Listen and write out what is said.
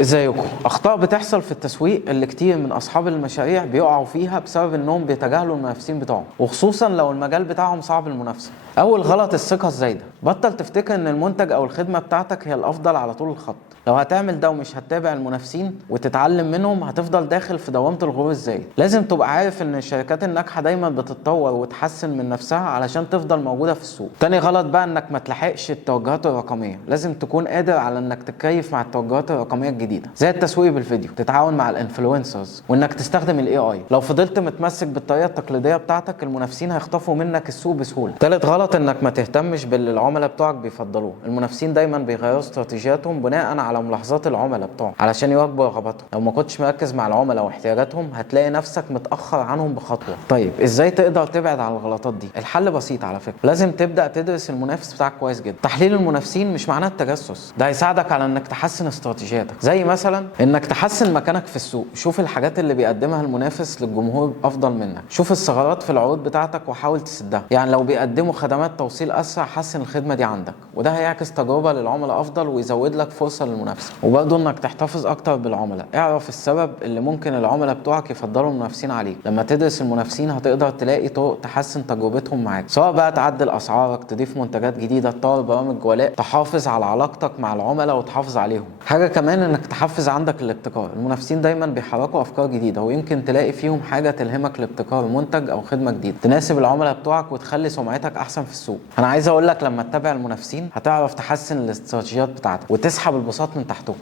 ازيكم؟ اخطاء بتحصل في التسويق اللي كتير من اصحاب المشاريع بيقعوا فيها بسبب انهم بيتجاهلوا المنافسين بتوعهم، وخصوصا لو المجال بتاعهم صعب المنافسه. اول غلط الثقه الزايده. بطل تفتكر ان المنتج او الخدمه بتاعتك هي الافضل على طول الخط. لو هتعمل ده ومش هتتابع المنافسين وتتعلم منهم هتفضل داخل في دوامه الغرور الزايد. لازم تبقى عارف ان الشركات الناجحه دايما بتتطور وتحسن من نفسها علشان تفضل موجوده في السوق. تاني غلط بقى انك ما تلحقش التوجهات الرقميه. لازم تكون قادر على انك تتكيف مع التوجهات الرقميه الجديده، زي التسويق بالفيديو، تتعاون مع الانفلونسرز، وانك تستخدم الاي اي. لو فضلت متمسك بالطريقه التقليديه بتاعتك المنافسين هيخطفوا منك السوق بسهوله. تالت غلط انك ما تهتمش باللي العملاء بتوعك بيفضلوه. المنافسين دايما بيغيروا استراتيجياتهم بناء على ملاحظات العملاء بتوعهم علشان يواكبوا رغباتهم. لو ما كنتش مركز مع العملاء واحتياجاتهم هتلاقي نفسك متاخر عنهم بخطوه. طيب ازاي تقدر تبعد عن الغلطات دي؟ الحل بسيط على فكره. لازم تبدا تدرس المنافس بتاعك كويس جدا. تحليل المنافسين مش معناه التجسس، ده هيساعدك على انك تحسن استراتيجياتك. زي مثلا انك تحسن مكانك في السوق. شوف الحاجات اللي بيقدمها المنافس للجمهور افضل منك. شوف الثغرات في العروض بتاعتك وحاول تسدها. يعني لو بيقدموا خدمات توصيل اسرع حسن الخدمه دي عندك، وده هيعكس تجربه للعملاء افضل ويزود لك فرصه للمنافسه. وبرضه انك تحتفظ اكتر بالعملاء. اعرف السبب اللي ممكن العملاء بتوعك يفضلوا المنافسين عليك. لما تدرس المنافسين هتقدر تلاقي طرق تحسن تجربتهم معاك، سواء بقى تعدل اسعارك، تضيف منتجات جديده، تطور برامج ولاء، تحافظ على علاقتك مع العملاء وتحافظ عليهم. حاجه كمان انك تحفز عندك الابتكار. المنافسين دايما بيحركوا افكار جديده ويمكن تلاقي فيهم حاجه تلهمك لابتكار منتج او خدمه جديده تناسب العملاء بتوعك وتخلي سمعتك احسن في السوق. انا عايز اقول لك لما تتابع المنافسين هتعرف تحسن الاستراتيجيات بتاعتك وتسحب البساط من تحتهم.